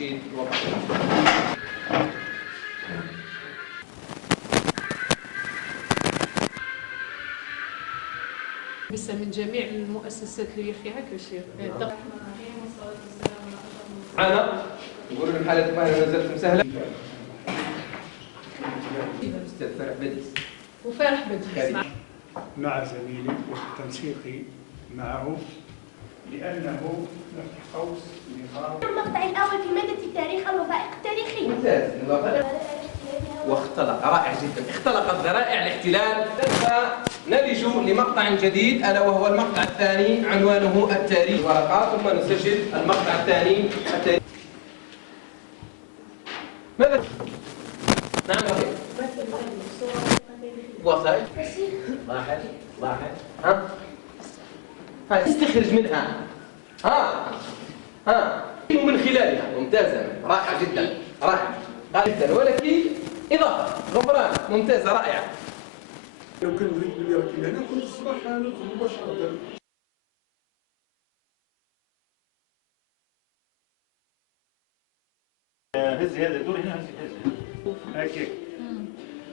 النشيد الوطني. بس من جميع المؤسسات اللي فيها كل شيء. معنا نقول لهم حالة طمأنينة نزلتم سهلة. أستاذ فرح بديس. وفرح بديس مع زميلي وتنسيقي معه لأنه نفس قوس نقاط. المقطع الأول في مادة التاريخ الوثائق التاريخية. ممتاز. واختلق رائع جدا، اختلقت ذرائع الاحتلال. نلج لمقطع جديد ألا وهو المقطع الثاني عنوانه التاريخ ورقات، ثم نسجل المقطع الثاني التاريخ. ماذا؟ نعم رفيق. وثائق. لاحظ ها؟ هاي استخرج منها. من خلالها. ممتازة، رائع جدا، رائع جدا، ولك إضافة غفران ممتازة رائعة. لو كان نريد بلي راكي هنا كنت الصباح ندخل مباشرة. هزي هذا دوري هنا، هزي هكاك.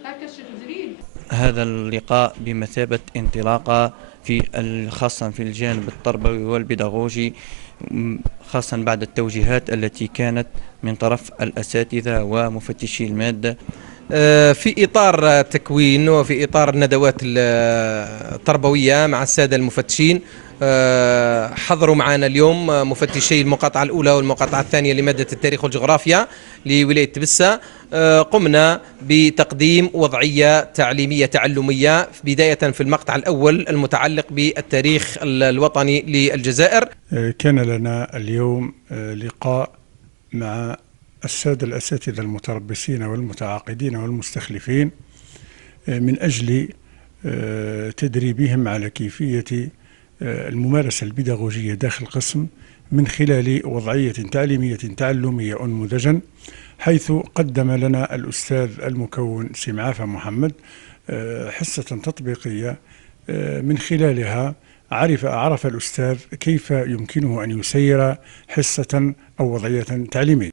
هكا شي جديد. هذا اللقاء بمثابة انطلاقة خاصة في الجانب التربوي والبيداغوجي، خاصة بعد التوجيهات التي كانت من طرف الأساتذة ومفتشي المادة في إطار تكوين وفي إطار الندوات التربوية مع السادة المفتشين. حضروا معنا اليوم مفتشي المقاطعة الأولى والمقاطعة الثانية لمادة التاريخ والجغرافيا لولاية تبسة. قمنا بتقديم وضعية تعليمية تعلمية بداية في المقطع الأول المتعلق بالتاريخ الوطني للجزائر. كان لنا اليوم لقاء مع السادة الأساتذة المتربصين والمتعاقدين والمستخلفين من أجل تدريبهم على كيفية الممارسة البيداغوجية داخل القسم من خلال وضعية تعليمية تعلمية أنموذجا، حيث قدم لنا الأستاذ المكون سمعافة محمد حصة تطبيقية من خلالها عرف الأستاذ كيف يمكنه أن يسير حصة أو وضعية تعليمية.